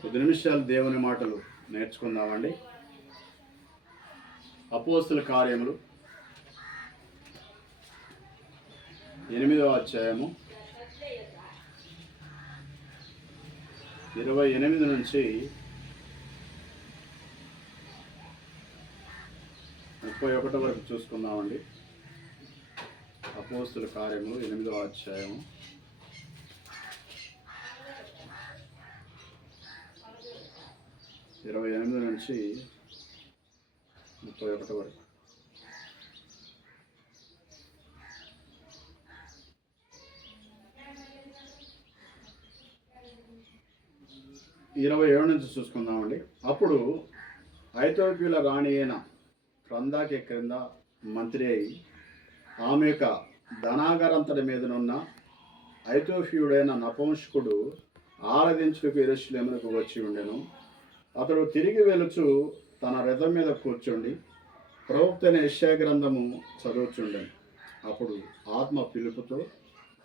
కొద్ది నిమిషాలు దేవుని మాటలు నేర్చుకుందామండి. అపోస్తుల కార్యములు 8వ అధ్యాయము 28 నుంచి 31 వరకు చూసుకుందామండి. అపోస్తుల కార్యములు 8వ అధ్యాయము 28 నుంచి 31 వరకు. ఇరవై 27 నుంచి చూసుకుందామండి. అప్పుడు ఐథోపియుల రాణి అయిన క్రందాకి క్రింద మంత్రి అయి ఆమె యొక్క ధనాగరంతటి మీదనున్న ఐథోపియుడైన నపుంసకుడు ఆరాధించుటకు యెరూషలేమునకు వచ్చి ఉండెను. అతడు తిరిగి వెలుచు తన రథం మీద కూర్చుండి ప్రవక్త అయిన యెషయా గ్రంథము చదువుచుండెను. అప్పుడు ఆత్మ పిలుపుతో,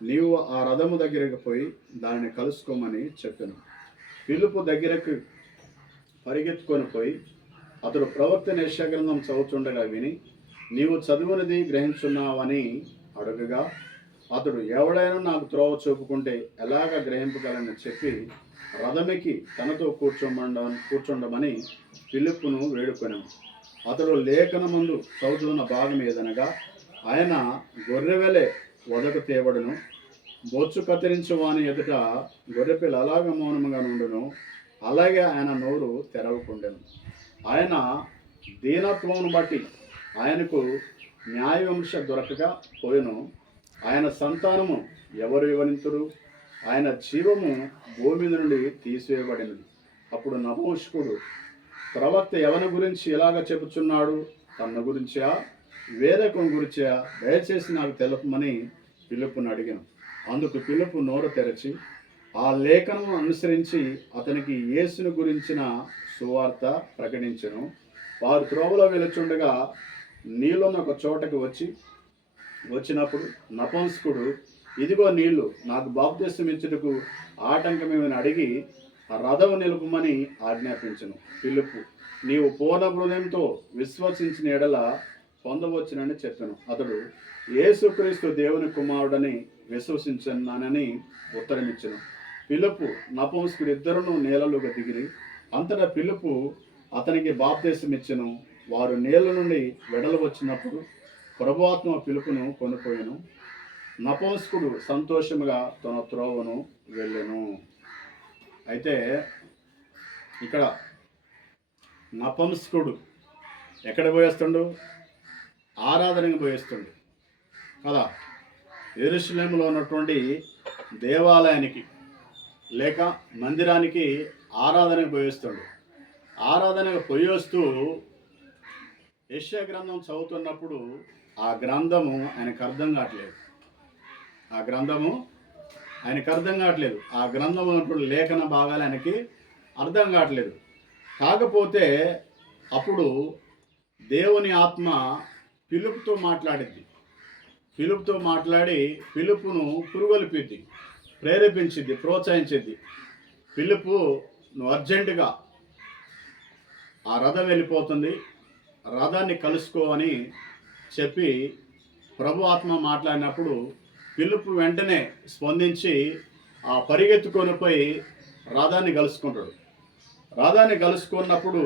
నీవు ఆ రథము దగ్గరకు పోయి దానిని కలుసుకోమని చెప్పాను. పిలుపు దగ్గరకు పరిగెత్తుకొని పోయి అతడు ప్రవక్త అయిన యెషయా గ్రంథం చదువుతుండగా విని, నీవు చదువునది గ్రహించున్నావని అడుగగా, అతడు ఎవడైనా నాకు త్రోవ చూపుకుంటే ఎలాగ గ్రహింపగలని చెప్పి రథమికి తనతో కూర్చుండమని ఫిలిప్పును వేడుకొనెను. అతడు లేఖనమందు చదువుతున్న భాగం ఏదనగా, ఆయన గొర్రెవెలే వదకు తేబడును, బొచ్చు కత్తిరించు వాని ఎదుట గొర్రెపిల్ల అలాగ మౌనముగా నుండును, అలాగే ఆయన నోరు తెరవకుండెను. ఆయన దీనత్వమును బట్టి ఆయనకు న్యాయవిమర్శ దొరకక పోయెను. ఆయన సంతానము ఎవరు వివరింతురు? ఆయన జీవము భూమి నుండి తీసివేయబడినది. అప్పుడు నపుంసకుడు, ప్రవక్త ఎవరి గురించి ఎలాగ చెప్పుచున్నాడు? తన గురించా వేరొకరి గురించా? దయచేసి నాకు తెలుపమని ఫిలిప్పును అడిగాను. అందుకు ఫిలిప్పు నోరు తెరచి ఆ లేఖనము అనుసరించి అతనికి యేసుని గురించిన సువార్త ప్రకటించెను. వారు త్రోవలో వెలుచుండగా నీళ్ళున్న ఒక చోటకి వచ్చినప్పుడు నపుంసకుడు, ఇదిగో నీళ్లు, నాకు బాప్తిస్మం ఇచ్చుటకు ఆటంకమేమని అడిగి ఆ రథము నిలుపమని ఆజ్ఞాపించెను. ఫిలిప్పు, నీవు పూర్ణ హృదయంతో విశ్వసించిన ఎడల పొందవచ్చునని చెప్పాను. అతడు, యేసుక్రీస్తు దేవుని కుమారుడని విశ్వసించున్నానని ఉత్తరమిచ్చెను. ఫిలిప్పు నపుంసకుడు ఇద్దరును నీళ్ళలోకి దిగిరి. అంతటా ఫిలిప్పు అతనికి బాప్తిస్మం ఇచ్చెను. వారు నీళ్ళ నుండి వెడలు వచ్చినప్పుడు ప్రభువాత్మ ఫిలిప్పును కొనిపోయెను. నపుంసకుడు సంతోషముగా తన త్రోవను వెళ్ళెను. అయితే ఇక్కడ నపుంసకుడు ఎక్కడ పోయేస్తుండు? ఆరాధనకు పోయేస్తుండు కదా. యెరూషలేములో ఉన్నటువంటి దేవాలయానికి లేక మందిరానికి ఆరాధనకు పోయేస్తుండు. ఆరాధనకు పోయేస్తూ యెషయా గ్రంథం చదువుతున్నప్పుడు ఆ గ్రంథము ఆయనకు అర్థం కావట్లేదు. ఆ గ్రంథము ఉన్నటువంటి లేఖన భాగాలు ఆయనకి అర్థం కావట్లేదు. కాకపోతే అప్పుడు దేవుని ఆత్మ ఫిలిప్పుతో మాట్లాడి ఫిలిప్పును పురుగొల్పిద్ది, ప్రేరేపించిద్ది, ప్రోత్సహించిద్ది. ఫిలిప్పు, నువ్వు అర్జెంటుగా ఆ రథం వెళ్ళిపోతుంది, రథాన్ని కలుసుకో అని చెప్పి ప్రభు ఆత్మ మాట్లాడినప్పుడు ఫిలిప్పు వెంటనే స్పందించి ఆ పరిగెత్తుకొని పోయి రథాన్ని కలుసుకుంటాడు. రథాన్ని కలుసుకున్నప్పుడు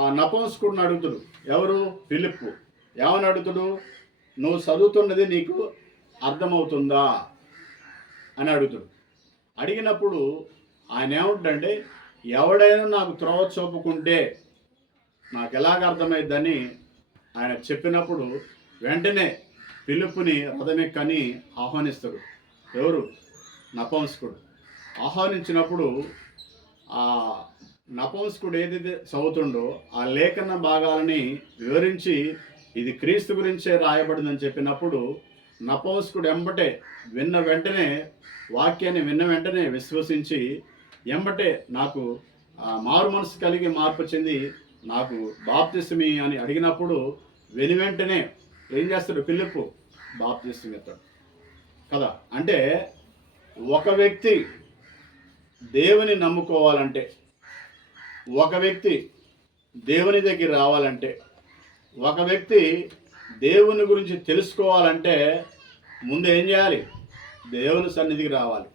ఆ నపుంసకుడిని అడుగుతాడు. ఎవరు? ఫిలిప్పు. ఏమని అడుగుతాడు? నువ్వు చదువుతున్నది నీకు అర్థమవుతుందా అని అడుగుతాడు. అడిగినప్పుడు ఆయన ఏమంటాడంటే, ఎవడైనా నాకు త్రోవ చూపుకుంటే నాకు ఎలాగ అర్థమైద్దని ఆయన చెప్పినప్పుడు వెంటనే ఫిలిప్పుని రథమెక్కని ఆహ్వానిస్తాడు. ఎవరు? నపుంసకుడు. ఆహ్వానించినప్పుడు ఆ నపుంసకుడు ఏదైతే చదువుతుండో ఆ లేఖన భాగాలని వివరించి ఇది క్రీస్తు గురించే రాయబడిందని చెప్పినప్పుడు నపుంసకుడు వాక్యాన్ని విన్న వెంటనే విశ్వసించి నాకు మారు మనసు కలిగి మార్పు చెంది నాకు బాప్తిస్మం అని అడిగినప్పుడు వెంటనే ఏం చేస్తాడు? ఫిలిప్పు బాప్తిస్మం ఇస్తాడు కదా. అంటే ఒక వ్యక్తి దేవుని నమ్ముకోవాలంటే, ఒక వ్యక్తి దేవుని దగ్గర రావాలంటే, ఒక వ్యక్తి దేవుని గురించి తెలుసుకోవాలంటే ముందు ఏం చేయాలి? దేవుని సన్నిధికి రావాలి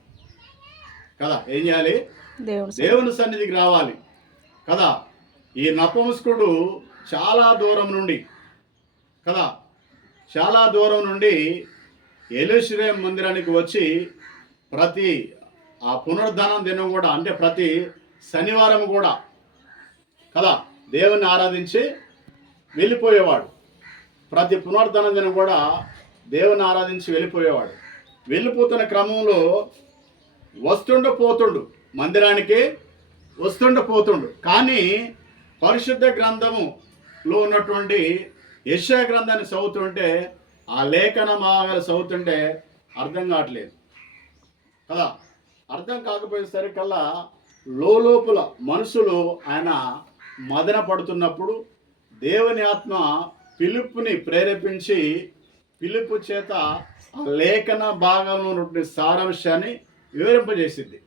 కదా. ఏం చేయాలి? దేవుని సన్నిధికి రావాలి కదా. ఈ నపుంసకుడు చాలా దూరం నుండి కదా, చాలా దూరం నుండి యెరూషలేము మందిరానికి వచ్చి ప్రతి ఆ పునరుద్ధానం దినం కూడా, అంటే ప్రతి శనివారం కూడా కదా దేవుని ఆరాధించి వెళ్ళిపోయేవాడు. ప్రతి పునరుద్ధానం దినం కూడా దేవుని ఆరాధించి వెళ్ళిపోయేవాడు. వెళ్ళిపోతున్న క్రమంలో పోతుండు మందిరానికి పోతుండు. కానీ పరిశుద్ధ గ్రంథములో ఉన్నటువంటి యెషయా గ్రంథాన్ని చదువుతుంటే, ఆ లేఖన భాగాలు చదువుతుంటే అర్థం కావట్లేదు కదా. అర్థం కాకపోయేసరికల్లా లోపల మనుషులు ఆయన మదన పడుతున్నప్పుడు దేవుని ఆత్మ పిలుపుని ప్రేరేపించి పిలుపు చేత ఆ లేఖన భాగంలో ఉన్నటువంటి సారాంశాన్ని వివరింపజేసింది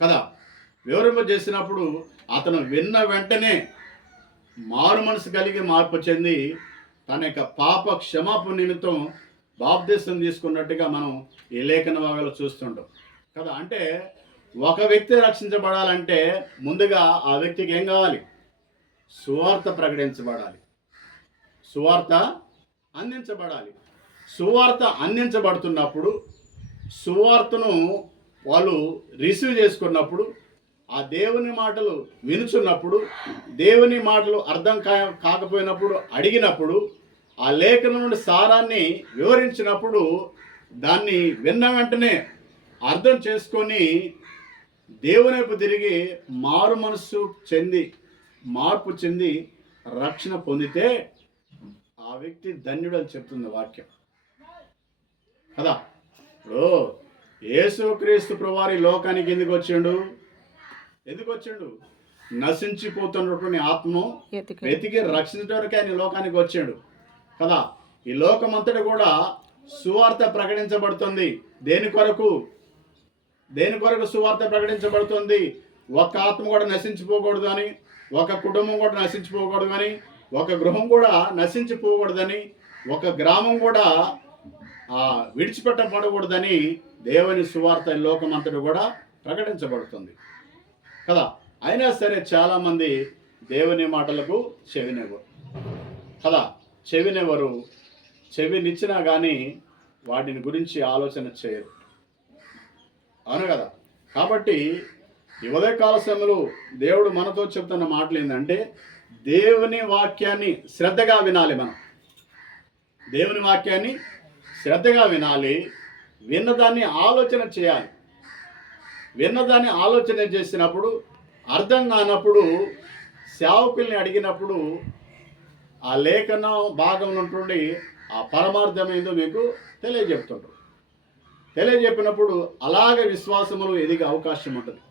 కదా. వివరింపజేసినప్పుడు అతను విన్న వెంటనే మారు మనసు కలిగి మార్పు చెంది తన యొక్క పాప క్షమాపణ నిమిత్తం బాప్తిసం తీసుకున్నట్టుగా మనం ఈ లేఖన భాగాలు చూస్తుంటాం కదా. అంటే ఒక వ్యక్తి రక్షించబడాలంటే ముందుగా ఆ వ్యక్తికి ఏం కావాలి? సువార్త ప్రకటించబడాలి, సువార్త అందించబడాలి. సువార్త అందించబడుతున్నప్పుడు, సువార్తను వాళ్ళు రిసీవ్ చేసుకున్నప్పుడు, ఆ దేవుని మాటలు వినుచున్నప్పుడు, దేవుని మాటలు అర్థం కాకపోయినప్పుడు అడిగినప్పుడు, ఆ లేఖనం నుండి సారాన్ని వివరించినప్పుడు దాన్ని విన్న వెంటనే అర్థం చేసుకొని దేవుని వైపు తిరిగి మారు మనస్సు చెంది మార్పు చెంది రక్షణ పొందితే ఆ వ్యక్తి ధన్యుడు అని చెప్తుంది వాక్యం కదా. ఇప్పుడు యేసుక్రీస్తు ప్రభువారి లోకానికి ఎందుకు వచ్చిండు? నశించిపోతున్నటువంటి ఆత్మను వెతికి రక్షించడానికి ఆయన లోకానికి వచ్చాడు కదా. ఈ లోకమంతటి కూడా సువార్త ప్రకటించబడుతుంది. దేని కొరకు సువార్త ప్రకటించబడుతుంది? ఒక ఆత్మ కూడా నశించిపోకూడదు అని, ఒక కుటుంబం కూడా నశించిపోకూడదు అని, ఒక గృహం కూడా నశించిపోకూడదని, ఒక గ్రామం కూడా విడిచిపెట్టబడకూడదని దేవుని సువార్త లోకమంతటి కూడా ప్రకటించబడుతుంది కదా. అయినా సరే చాలామంది దేవుని మాటలకు చెవినెవరు కదా. చెవినిచ్చినా కానీ వాటిని గురించి ఆలోచన చేయరు, అవును కదా. కాబట్టి ఈ ఉదయకాల సమయంలో దేవుడు మనతో చెప్తున్న మాటలు ఏంటంటే, దేవుని వాక్యాన్ని శ్రద్ధగా వినాలి. మనం దేవుని వాక్యాన్ని శ్రద్ధగా వినాలి, విన్నదాన్ని ఆలోచన చేయాలి. విన్నదాన్ని ఆలోచన చేసినప్పుడు, అర్థం కానప్పుడు సేవకుల్ని అడిగినప్పుడు ఆ లేఖన భాగం నుండి ఆ పరమార్థం ఏందో మీకు తెలియజెప్పినప్పుడు అలాగ విశ్వాసములు ఎదిగే అవకాశం ఉంటుంది,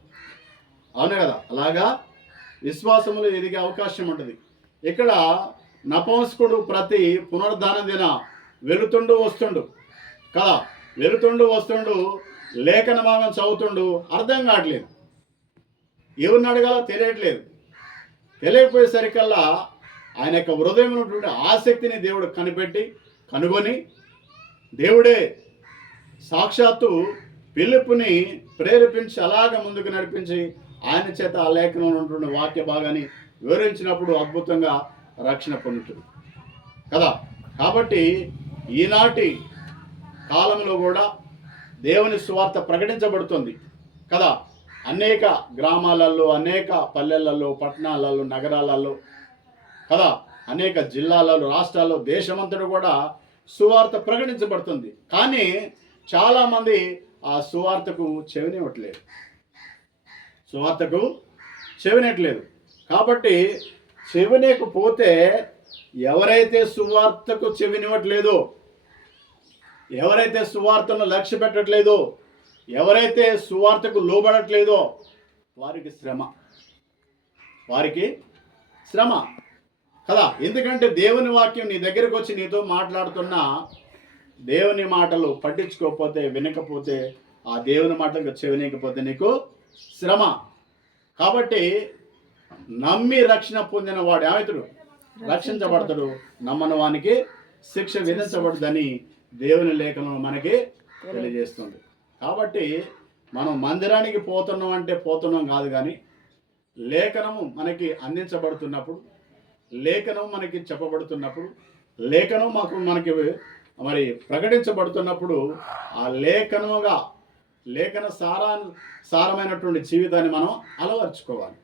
అవును కదా. అలాగా విశ్వాసములు ఎదిగే అవకాశం ఉంటుంది. ఇక్కడ నపుంసకుడు ప్రతి పునరుద్ధాన దిన వెళుతుండు వస్తుండు కదా. వస్తుండు లేఖన భాగం చదువుతుండు, అర్థం కావట్లేదు, ఎవరిని అడగాలో తెలియకపోయేసరికల్లా ఆయన యొక్క హృదయంలో ఉన్నటువంటి ఆసక్తిని దేవుడు కనుగొని దేవుడే సాక్షాత్తు పిలుపుని ప్రేరేపించి అలాగ ముందుకు నడిపించి ఆయన చేత ఆ లేఖనంలో ఉన్నటువంటి వాక్య భాగాన్ని వివరించినప్పుడు అద్భుతంగా రక్షణ పొందుతుంది కదా. కాబట్టి ఈనాటి కాలంలో కూడా దేవుని సువార్త ప్రకటించబడుతుంది కదా. అనేక గ్రామాలలో, అనేక పల్లెలలో, పట్టణాలలో, నగరాలలో కదా, అనేక జిల్లాలలో, రాష్ట్రాల్లో, దేశమంతటా కూడా సువార్త ప్రకటించబడుతుంది. కానీ చాలామంది ఆ సువార్తకు చెవినట్లేదు. కాబట్టి చెవినకపోతే ఎవరైతే సువార్తకు చెవినివ్వట్లేదో, ఎవరైతే సువార్తను లక్ష్య పెట్టట్లేదో, ఎవరైతే సువార్తకు లోబడట్లేదో వారికి శ్రమ కదా. ఎందుకంటే దేవుని వాక్యం నీ దగ్గరకు వచ్చి నీతో మాట్లాడుతున్నా దేవుని మాటలు పట్టించుకోకపోతే, వినకపోతే ఆ దేవుని మాటలకు చెవినీయకపోతే నీకు శ్రమ. కాబట్టి నమ్మి రక్షణ పొందిన వాడు ఏమైతుడు? రక్షించబడతాడు. నమ్మని వానికి శిక్ష విధించబడదని దేవుని లేఖనం మనకి తెలియజేస్తుంది. కాబట్టి మనం మందిరానికి పోతున్నాం అంటే పోతున్నాం కాదు, కానీ లేఖనము మనకి అందించబడుతున్నప్పుడు, లేఖనం మనకి చెప్పబడుతున్నప్పుడు, లేఖనం మనకి మరి ప్రకటించబడుతున్నప్పుడు ఆ లేఖన సారమైనటువంటి జీవితాన్ని మనం అలవర్చుకోవాలి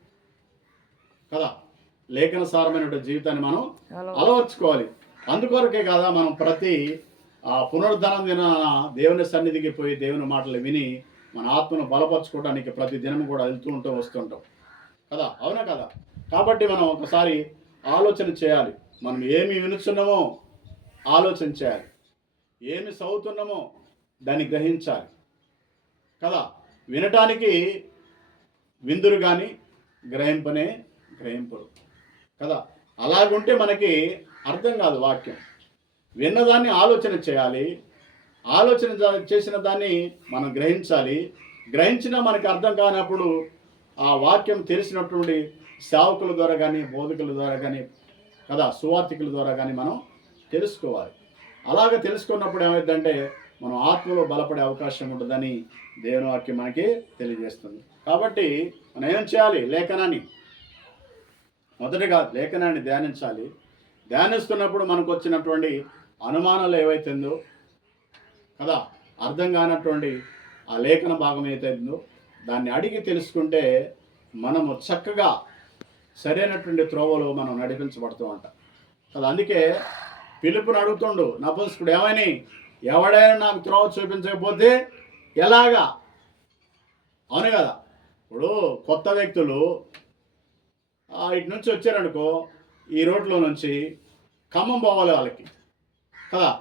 కదా. లేఖన సారమైనటువంటి జీవితాన్ని మనం అలవర్చుకోవాలి. అందుకొరకే కదా మనం ప్రతి పునరుద్ధరణ దినాన దేవుని సన్నిధికి పోయి దేవుని మాటలు విని మన ఆత్మను బలపరచుకోవడానికి ప్రతి దినం కూడా వెళ్తూ వస్తుంటాం కదా. అవునా కదా? కాబట్టి మనం ఒకసారి ఆలోచన చేయాలి. మనం ఏమి వినుచున్నామో ఆలోచన చేయాలి, ఏమి చదువుతున్నామో దాన్ని గ్రహించాలి కదా. వినటానికి విందురు కానీ గ్రహింపుడు కదా. అలాగుంటే మనకి అర్థం కాదు వాక్యం. విన్నదాన్ని ఆలోచన చేయాలి, ఆలోచన చేసిన దాన్ని మనం గ్రహించాలి. గ్రహించినా మనకి అర్థం కానప్పుడు ఆ వాక్యం తెలిసినటువంటి సేవకుల ద్వారా కానీ, బోధకుల ద్వారా కానీ కదా, సువార్థికుల ద్వారా కానీ మనం తెలుసుకోవాలి. అలాగ తెలుసుకున్నప్పుడు ఏమైందంటే మనం ఆత్మలో బలపడే అవకాశం ఉంటుందని దేవుని వాక్యం మనకి తెలియజేస్తుంది. కాబట్టి మనం ఏం చేయాలి? మొదటిగా లేఖనాన్ని ధ్యానించాలి. ధ్యానిస్తున్నప్పుడు మనకు వచ్చినటువంటి అనుమానాలు ఏవైతుందో కదా, అర్థం కానటువంటి ఆ లేఖన భాగం ఏదైతుందో దాన్ని అడిగి తెలుసుకుంటే మనము చక్కగా సరైనటువంటి త్రోవలో మనం నడిపించబడుతూ ఉంటాం కదా. అందుకే పిలుపుని అడుగుతుండు నపుంసకుడు, ఏమని? ఎవడైనా నాకు త్రోవ చూపించకపోతే ఎలాగా? అవును కదా. ఇప్పుడు కొత్త వ్యక్తులు ఇటు నుంచి వచ్చారనుకో, ఈ రోడ్లో నుంచి ఖమ్మం పోవాలి వాళ్ళకి కదా.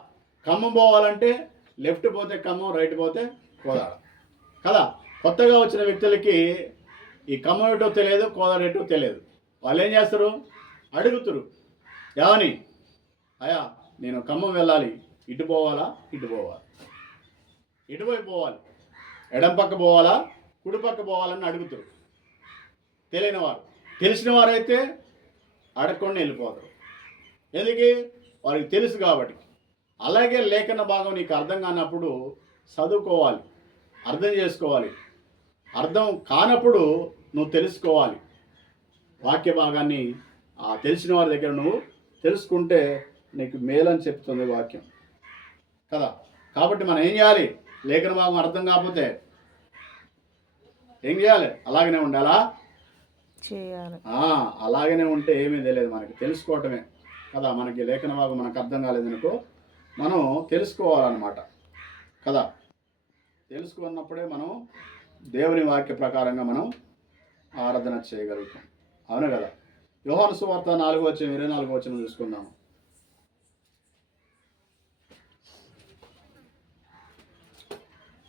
ఖమ్మం పోవాలంటే లెఫ్ట్ పోతే ఖమ్మం, రైట్ పోతే కోదాడ కదా. కొత్తగా వచ్చిన వ్యక్తులకి ఈ ఖమ్మం ఏటో తెలియదు, కోదాడ ఏటో తెలియదు. వాళ్ళు ఏం చేస్తారు? అడుగుతారు, ఏమని? అయ్యా నేను ఖమ్మం వెళ్ళాలి, ఇటు పోవాలా, ఇటువైపు పోవాలి, ఎడం పక్క పోవాలా, కుడి పక్క పోవాలని అడుగుతారు తెలియని వారు. తెలిసిన వారైతే అడగకుండా వెళ్ళిపోతారు. ఎందుకు? వారికి తెలుసు కాబట్టి. అలాగే లేఖన భాగం నీకు అర్థం కానప్పుడు చదువుకోవాలి, అర్థం చేసుకోవాలి. అర్థం కానప్పుడు నువ్వు తెలుసుకోవాలి. వాక్య భాగాన్ని తెలిసిన వారి దగ్గర నువ్వు తెలుసుకుంటే నీకు మేలని చెప్తుంది వాక్యం కదా. కాబట్టి మనం ఏం చేయాలి? లేఖన భాగం అర్థం కాకపోతే ఏం చేయాలి? అలాగనే ఉండాలా? అలాగనే ఉంటే ఏమీ తెలియదు, మనకి తెలుసుకోవటమే కదా. మనకి లేఖన భాగం మనకు అర్థం కాలేదనుకో, మనం తెలుసుకోవాలన్నమాట కదా. తెలుసుకున్నప్పుడే మనం దేవుని వాక్య ప్రకారంగా మనం ఆరాధన చేయగలుగుతాం. అవును కదా. యోహాను సువార్త 4:24 చూసుకుందాం.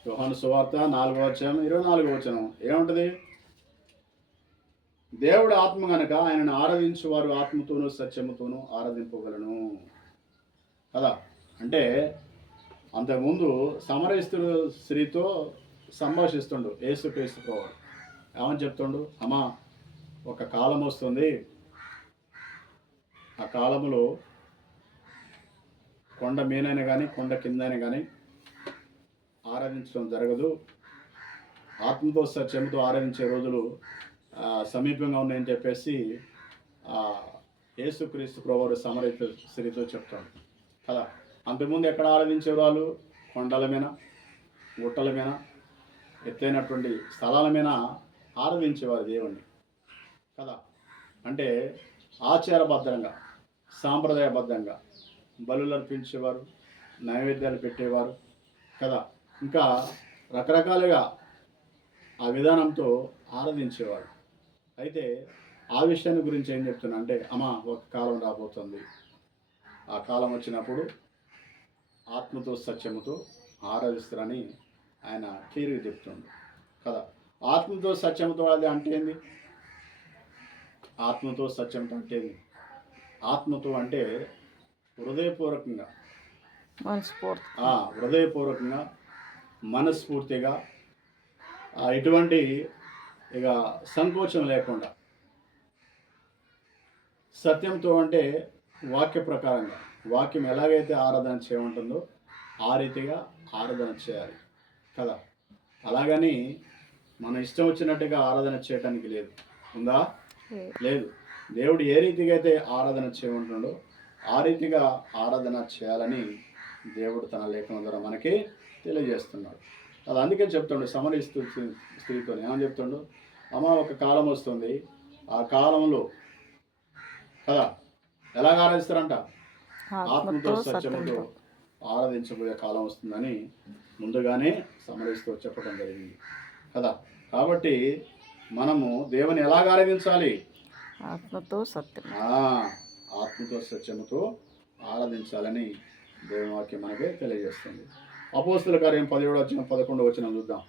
యోహాను సువార్త 4:24 ఏముంటుంది? దేవుడు ఆత్మ గనక ఆయనను ఆరాధించువారు ఆత్మతోనూ సత్యముతోనూ ఆరాధింపగలను కదా. అంటే అంతకుముందు సమరస్తుడు స్త్రీతో సంభాషిస్తుండు యేసుక్రీస్తు ప్రభువు. ఏమని చెప్తుండు? అమ్మా, ఒక కాలం వస్తుంది, ఆ కాలంలో కొండ మీనైనా కానీ కొండ కిందైనా కానీ ఆరాధించడం జరగదు. ఆత్మతో సత్యంతో ఆరాధించే రోజులు సమీపంగా ఉన్నాయని చెప్పేసి యేసుక్రీస్తు ప్రభువు సమరయ స్త్రీతో చెప్తాడు కదా. అంతకుముందు ఎక్కడ ఆరాధించే వాళ్ళు? కొండల మీద, గుట్టల మీద, ఎత్తైనటువంటి స్థలాల మీద ఆరాధించేవారు దేవుణ్ణి కదా. అంటే ఆచారబద్ధంగా, సాంప్రదాయబద్ధంగా బలులు అర్పించేవారు, నైవేద్యాలు పెట్టేవారు కదా. ఇంకా రకరకాలుగా ఆ విధానంతో ఆరాధించేవాడు. అయితే ఆ విషయాన్ని గురించి ఏం చెప్తున్నా అంటే, అమ్మా, ఒక కాలం రాబోతుంది, ఆ కాలం వచ్చినప్పుడు ఆత్మతో సత్యముతో ఆరాధిస్తారని ఆయన క్లియర్గా చెప్తుండు కదా. ఆత్మతో సత్యముతో అది అంటే ఏంది? ఆత్మతో సత్యంతో అంటే ఏంది? ఆత్మతో అంటే హృదయపూర్వకంగా, మనస్ఫూర్తిగా ఎటువంటి ఇక సంకోచం లేకుండా సత్యంతో, అంటే వాక్య ప్రకారంగా, వాక్యం ఎలాగైతే ఆరాధన చేయమంటుందో ఆ రీతిగా ఆరాధన చేయాలి కదా. అలాగని మన ఇష్టం వచ్చినట్టుగా ఆరాధన చేయడానికి లేదు, ఉందా? లేదు. దేవుడు ఏ రీతిగా అయితే ఆరాధన చేయమంటుండో ఆ రీతిగా ఆరాధన చేయాలని దేవుడు తన లేఖనం ద్వారా మనకి తెలియజేస్తున్నాడు. అది అందుకే చెప్తుండు సమరీ స్త్రీతో ఏమని చెప్తుండు, అమ్మ ఒక కాలం వస్తుంది, ఆ కాలంలో కదా ఎలాగ ఆరాధిస్తారంట, ఆత్మతో సత్యముతో ఆరాధించబోయే కాలం వస్తుందని ముందుగానే సమరిస్తూ చెప్పడం జరిగింది కదా. కాబట్టి మనము దేవుని ఎలాగ ఆరాధించాలి? ఆత్మతో సత్యం, ఆత్మతో సత్యముతో ఆరాధించాలని దేవుని వాక్యం మనకి తెలియజేస్తుంది. అపోస్తుల కార్యం 17-11 చూద్దాం.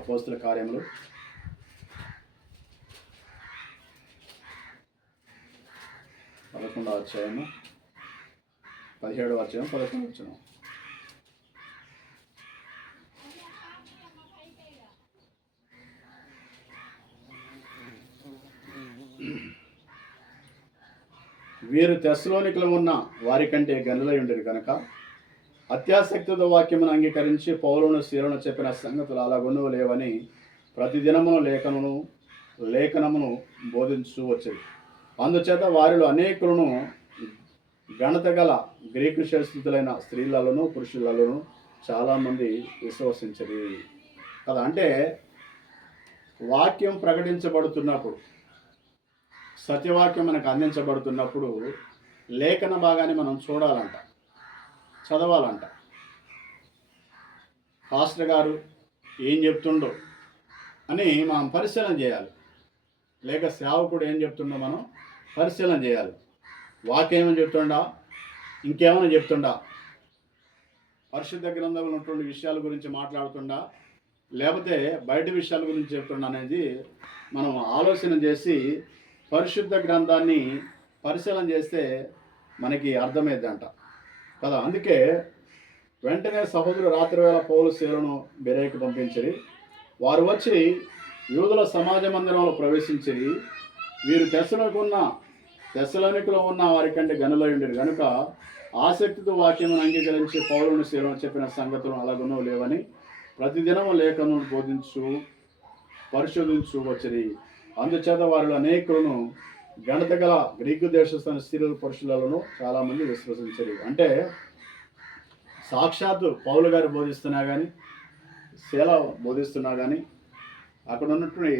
అపోస్తుల కార్యములు 11వ అధ్యాయము 17వ అధ్యాయం 11వ. వీరు తెస్సలోనికలో ఉన్న వారి కంటే గనులై ఉండేది కనుక అత్యాసక్తితో వాక్యమును అంగీకరించి పౌలును సీలను చెప్పిన సంగతులు అలాగొన్నూ లేవని ప్రతిదినమును లేఖనమును బోధించు వచ్చేది. అందుచేత వారిలో అనేకులను ఘనత గల గ్రీకు శాస్త్రులైన స్త్రీలలోను పురుషులలోను చాలామంది విశ్వసించరు కదా. అంటే వాక్యం ప్రకటించబడుతున్నప్పుడు, సత్యవాక్యం మనకు అందించబడుతున్నప్పుడు లేఖన భాగాన్ని మనం చూడాలంట, చదవాలంట. పాస్టర్ గారు ఏం చెప్తుండో అని మనం పరిశీలన చేయాలి, లేక సేవకుడు ఏం చెప్తుండో మనం పరిశీలన చేయాలి. వాక్యం ఏమని చెప్తుండా, ఇంకేమైనా చెప్తుండా, పరిశుద్ధ గ్రంథంలో ఉన్నటువంటి విషయాల గురించి మాట్లాడుతుండా, లేకపోతే బయట విషయాల గురించి చెప్తుండా అనేది మనం ఆలోచన చేసి పరిశుద్ధ గ్రంథాన్ని పరిశీలన చేస్తే మనకి అర్థమైందంట కదా. అందుకే వెంటనే సహోదరులు రాత్రి వేళ పౌలు శీలను బెరేకు పంపించి వారు వచ్చి యూదుల సమాజ మందిరంలో ప్రవేశించి వీరు తెస్సలోనికలో ఉన్న వారి కంటే గనులై ఉండేది కనుక ఆసక్తితో వాక్యమును అంగీకరించి పౌలును శీలను చెప్పిన సంగతులు అలాగునో లేవని ప్రతిదినము లేఖను పరిశోధించు వచ్చిరి. అందుచేత వారిలో అనేకులను ఘనత గల గ్రీకు దేశస్థాన స్త్రీలు పురుషులను చాలామంది విశ్వసించరు. అంటే సాక్షాత్తు పౌలు గారు బోధిస్తున్నా కానీ, శీల బోధిస్తున్నా కానీ అక్కడ ఉన్నటువంటి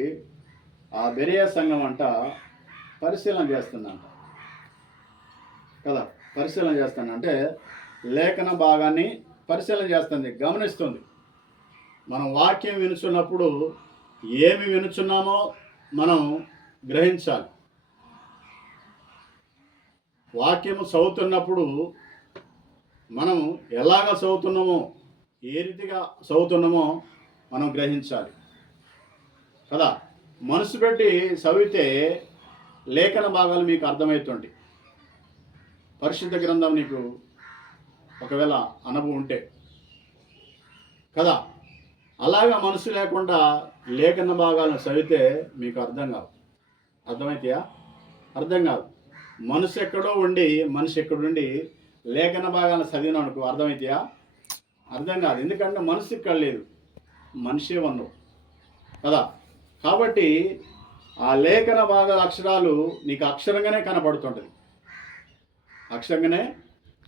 ఆ బెరియా సంఘం అంట పరిశీలన చేస్తుందంట కదా. పరిశీలన చేస్తాను అంటే లేఖన భాగాన్ని పరిశీలన చేస్తుంది, గమనిస్తుంది. మనం వాక్యం వినుచున్నప్పుడు ఏమి వినుచున్నామో మనం గ్రహించాలి. వాక్యము చదువుతున్నప్పుడు మనం ఎలాగ చదువుతున్నామో, ఏ రీతిగా చదువుతున్నామో మనం గ్రహించాలి కదా. మనసు పెట్టి చదివితే లేఖన భాగాలు మీకు అర్థమవుతుంది. పరిశుద్ధ గ్రంథం నీకు ఒకవేళ అనుభవం ఉంటే కదా, అలాగా మనసు లేకుండా లేఖన భాగాలను చదివితే మీకు అర్థం కాదు. అర్థమైతాయా? అర్థం కాదు. మనసు ఎక్కడో ఉండి మనిషి ఎక్కడుండి లేఖన భాగాలను చదివినానుకో అర్థమైతాయా? అర్థం కాదు. ఎందుకంటే మనసు ఇక్కడ లేదు, మనిషే ఉన్నావు కదా. కాబట్టి ఆ లేఖన భాగాల అక్షరాలు నీకు అక్షరంగానే కనపడుతుంటుంది, అక్షరంగానే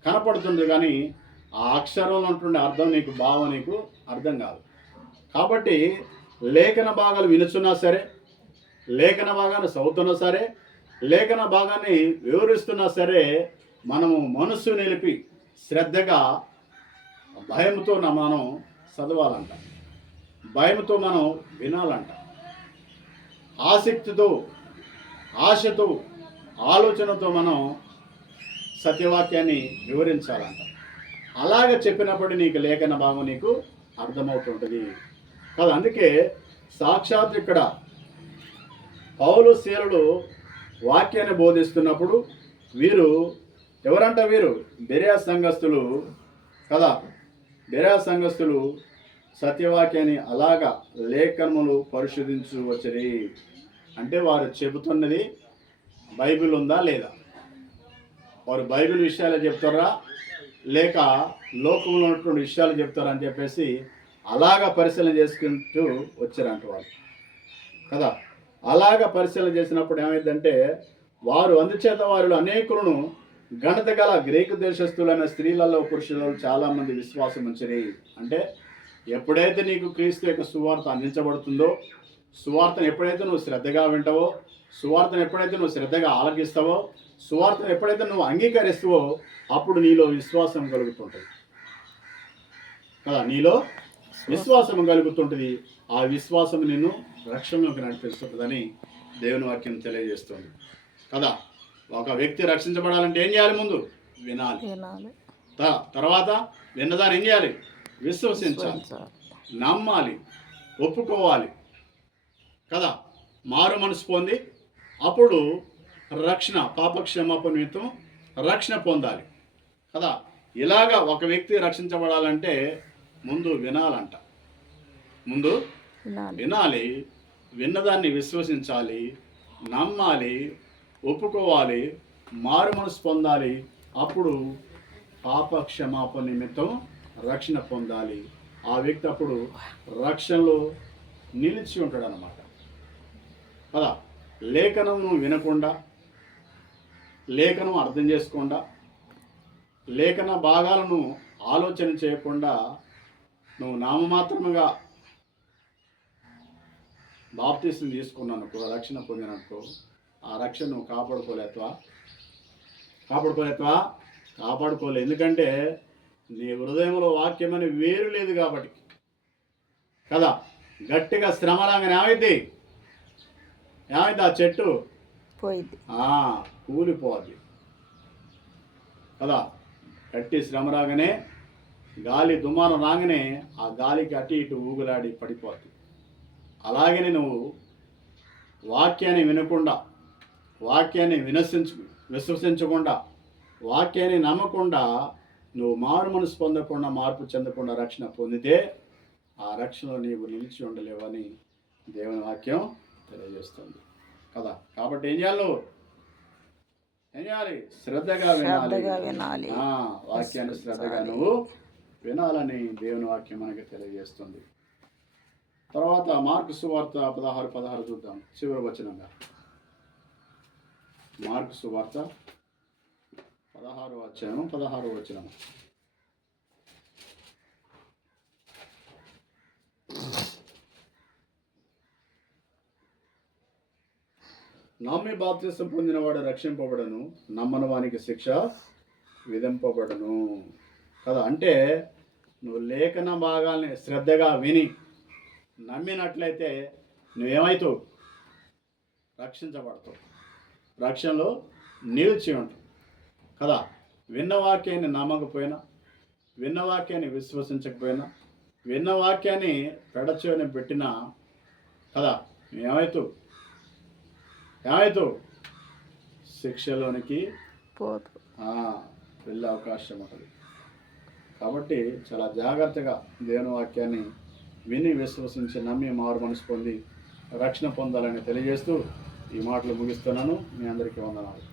కనపడుతుంది, కానీ ఆ అక్షరంలో ఉంటుండే అర్థం నీకు భావం నీకు అర్థం కాదు. కాబట్టి లేఖన భాగాలు వినుచున్నా సరే, లేఖన భాగాన్ని చదువుతున్నా సరే, లేఖన భాగాన్ని వివరిస్తున్నా సరే, మనము మనస్సు నిలిపి శ్రద్ధగా భయంతో మనం చదవాలంట, భయంతో మనం వినాలంట, ఆసక్తితో, ఆశతో, ఆలోచనతో మనం సత్యవాక్యాన్ని వివరించాలంట. అలాగ చెప్పినప్పుడు నీకు లేఖన భాగం నీకు అర్థమవుతుంటుంది కదా. అందుకే సాక్షాత్ ఇక్కడ పౌలు శీలుడు వాక్యాన్ని బోధిస్తున్నప్పుడు వీరు ఎవరంట? వీరు బెరియా సంఘస్థులు కదా. బెరియా సంఘస్థులు సత్యవాక్యాన్ని అలాగా లేఖనములు పరిశోధించు వచ్చరి. అంటే వారు చెబుతున్నది బైబిల్ ఉందా లేదా, వారు బైబిల్ విషయాలు చెప్తారా లేక లోకంలో ఉన్నటువంటి విషయాలు చెప్తారా అని చెప్పేసి అలాగా పరిశీలన చేసుకుంటూ వచ్చారంట వాళ్ళు కదా. అలాగా పరిశీలన చేసినప్పుడు ఏమైందంటే వారు అందుచేత వారిలో అనేకులను ఘనత గల గ్రీకు దేశస్తులైన స్త్రీలలో పురుషులలో చాలామంది విశ్వాసం ఉంచరి. అంటే ఎప్పుడైతే నీకు క్రీస్తు యొక్క సువార్త అందించబడుతుందో, సువార్తను ఎప్పుడైతే నువ్వు శ్రద్ధగా వింటావో, సువార్తను ఎప్పుడైతే నువ్వు శ్రద్ధగా ఆలకిస్తావో, సువార్తను ఎప్పుడైతే నువ్వు అంగీకరిస్తావో అప్పుడు నీలో విశ్వాసం కలుగుతుంటుంది కదా. నీలో విశ్వాసం కలుగుతుంటుంది. ఆ విశ్వాసం నిన్ను రక్షణలోకి నడిపిస్తుంటుందని దేవుని వాక్యం తెలియజేస్తుంది కదా. ఒక వ్యక్తి రక్షించబడాలంటే ఏం చేయాలి? ముందు వినాలి. తర్వాత విన్నదాన్ని ఏం చేయాలి? విశ్వసించాలి, నమ్మాలి, ఒప్పుకోవాలి కదా. మారు మనసు పొంది అప్పుడు రక్షణ, పాపక్షమాపణ నిమిత్తం రక్షణ పొందాలి కదా. ఇలాగా ఒక వ్యక్తి రక్షించబడాలంటే ముందు వినాలంట. ముందు వినాలి, విన్నదాన్ని విశ్వసించాలి, నమ్మాలి, ఒప్పుకోవాలి, మారు మనసు పొందాలి. అప్పుడు పాపక్షమాపణ నిమిత్తం రక్షణ పొందాలి. ఆ వ్యక్తి అప్పుడు రక్షణలో నిలిచి ఉంటాడు అన్నమాట కదా. లేఖనం వినకుండా, లేఖనం అర్థం చేసుకోకుండా, లేఖన భాగాలను ఆలోచన చేయకుండా నువ్వు నామమాత్రముగా బాప్తీసం తీసుకున్నానుకో, రక్షణ పొందిననుకో, ఆ రక్షణ నువ్వు కాపాడుకోలే. ఎందుకంటే నీ హృదయంలో వాక్యమని వేరు లేదు కాబట్టి కదా. గట్టిగా శ్రమ రాగానే ఏమైంది? ఆ చెట్టు పోయింది, కూలిపోద్ది కదా. గట్టి శ్రమ రాగానే, గాలి దుమారం రాగానే ఆ గాలికి అటు ఇటు ఊగులాడి పడిపోద్ది. అలాగనే నువ్వు వాక్యాన్ని వినకుండా, వాక్యాన్ని విశ్వసించకుండా, వాక్యాన్ని నమ్మకుండా, నువ్వు మారు మనసు పొందకుండా, మార్పు చెందకుండా రక్షణ పొందితే ఆ రక్షణలో నీవు నిలిచి ఉండలేవని దేవుని వాక్యం తెలియజేస్తుంది కదా. కాబట్టి ఏం చేయాలి? శ్రద్ధగా వినాలి. వాక్యాన్ని శ్రద్ధగా నువ్వు వినాలని దేవుని వాక్యం మనకి తెలియజేస్తుంది. తర్వాత మార్కు సువార్త 16 చూద్దాం, చివరి వచనంగా. మార్కు సువార్త 16 వచనం. నమ్మి బాప్తిసం పొందినవాడు రక్షింపబడను, నమ్మని వానికి శిక్ష విధింపబడను కదా. అంటే నువ్వు లేఖన భాగాల్ని శ్రద్ధగా విని నమ్మినట్లయితే నువ్వేమవుతావు? రక్షించబడతావు, రక్షణలో నిలిచి ఉంటావు కదా. విన్న వాక్యాన్ని నమ్మకపోయినా, విన్న వాక్యాన్ని విశ్వసించకపోయినా, విన్న వాక్యాన్ని పెడచోని పెట్టినా కదా, ఏమవుతావు? శిక్షలోనికి వెళ్ళే అవకాశం ఉంటుంది. కాబట్టి చాలా జాగ్రత్తగా దేవుని వాక్యాన్ని విని విశ్వసించి నమ్మి మారు మనసు పొంది రక్షణ పొందాలని తెలియజేస్తూ ఈ మాటలు ముగిస్తున్నాను. మీ అందరికీ వందనాలు.